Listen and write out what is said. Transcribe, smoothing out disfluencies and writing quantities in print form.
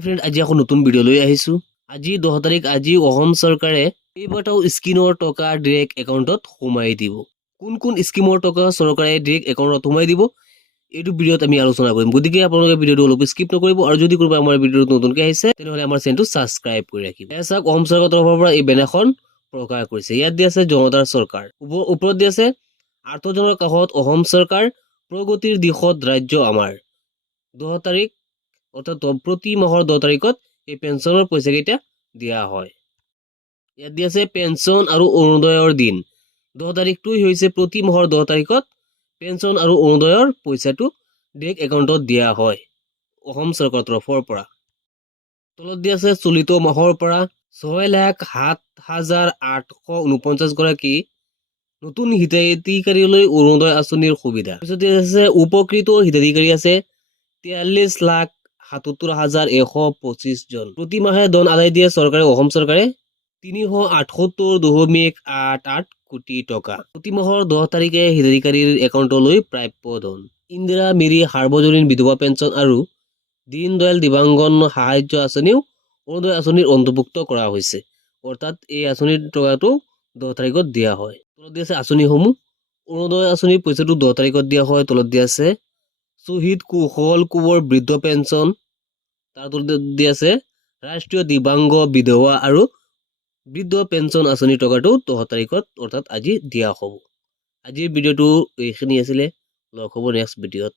হাই friend, আজি আকৌ নতুন ভিডিঅ' লৈ আহিছোঁ। আজি 10 তাৰিখ, আজি অসম চৰকাৰে কেইবাটাও স্কিমৰ টকা ডাইৰেক্ট একাউণ্টত সোমাই দিব। কোন কোন স্কিমৰ টকা চৰকাৰে ডাইৰেক্ট একাউণ্টত সোমাই দিব, এইটো ভিডিঅ'ত আমি আলোচনা কৰিম। গতিকে আপোনালোকে ভিডিঅ'টো অলপ স্কিপ নকৰিব, আৰু যদি কোনোবা আমাৰ ভিডিঅ'টো নতুনকৈ আহিছে তেনেহ'লে আমাৰ চেনেলটো ছাবস্ক্ৰাইব কৰি ৰাখিব। এয়া চাওক, অসম চৰকাৰৰ তৰফৰ পৰা এই বেনাৰখন প্ৰকাশ কৰিছে। ইয়াত দি আছে জনতাৰ চৰকাৰ, ওপৰত দি আছে আৰ্তজনৰ কাষত অসম চৰকাৰ, প্ৰগতিৰ দিশত ৰাজ্য আমাৰ। 10 তাৰিখ অৰ্থাৎ প্ৰতি মাহৰ 10 তাৰিখত এই পেঞ্চনৰ পইচাকেইটা দিয়া হয়। ইয়াত দি আছে পেঞ্চন আৰু অৰুণোদয়ৰ দিন। 10 তাৰিখটো হৈছে প্ৰতি মাহৰ 10 তাৰিখত পেঞ্চন আৰু অৰুণোদয়ৰ পইচাটো ডাইৰেক্ট একাউণ্টত দিয়া হয় অসম চৰকাৰৰ তৰফৰ পৰা। তলত দি আছে চলিত মাহৰ পৰা 6,07,849 গৰাকী নতুন হিতাধিকাৰীলৈ অৰুণোদয় আঁচনিৰ সুবিধা। তাৰপিছত আছে উপকৃত হিতাধিকাৰী আছে 43,77,125 জন। প্ৰতি মাহে ধন আদায় দিয়ে চৰকাৰে, অসম চৰকাৰে 378.88 কোটি টকা। প্ৰতি মাহৰ 10 তাৰিখে হিতাধিকাৰীৰ একাউণ্টলৈ প্ৰাপ্য ধন। ইন্দিৰা মিৰি সাৰ্বজনীন বিধৱা পেঞ্চন আৰু দীন দয়াল দিব্যাংগন সাহায্য আঁচনিও অৰুণোদয় আঁচনিৰ অন্তৰ্ভুক্ত কৰা হৈছে। অৰ্থাৎ এই আঁচনিৰ টকাটো 10 তাৰিখত দিয়া হয়। তলত দি আছে আঁচনিসমূহ। অৰুণোদয় আঁচনিৰ পইচাটো 10 তাৰিখত দিয়া হয়। তলত দি আছে শ্বহীদ কুশল কোঁৱৰ বৃদ্ধ পেঞ্চন, তাৰ তলত দি আছে ৰাষ্ট্ৰীয় দিব্যাংগ বিধৱা আৰু বৃদ্ধ পেঞ্চন আঁচনিৰ টকাটো 10 তাৰিখত অৰ্থাৎ আজি দিয়া হ'ব। আজিৰ ভিডিঅ'টো এইখিনি আছিলে। লগ হ'ব নেক্সট ভিডিঅ'ত।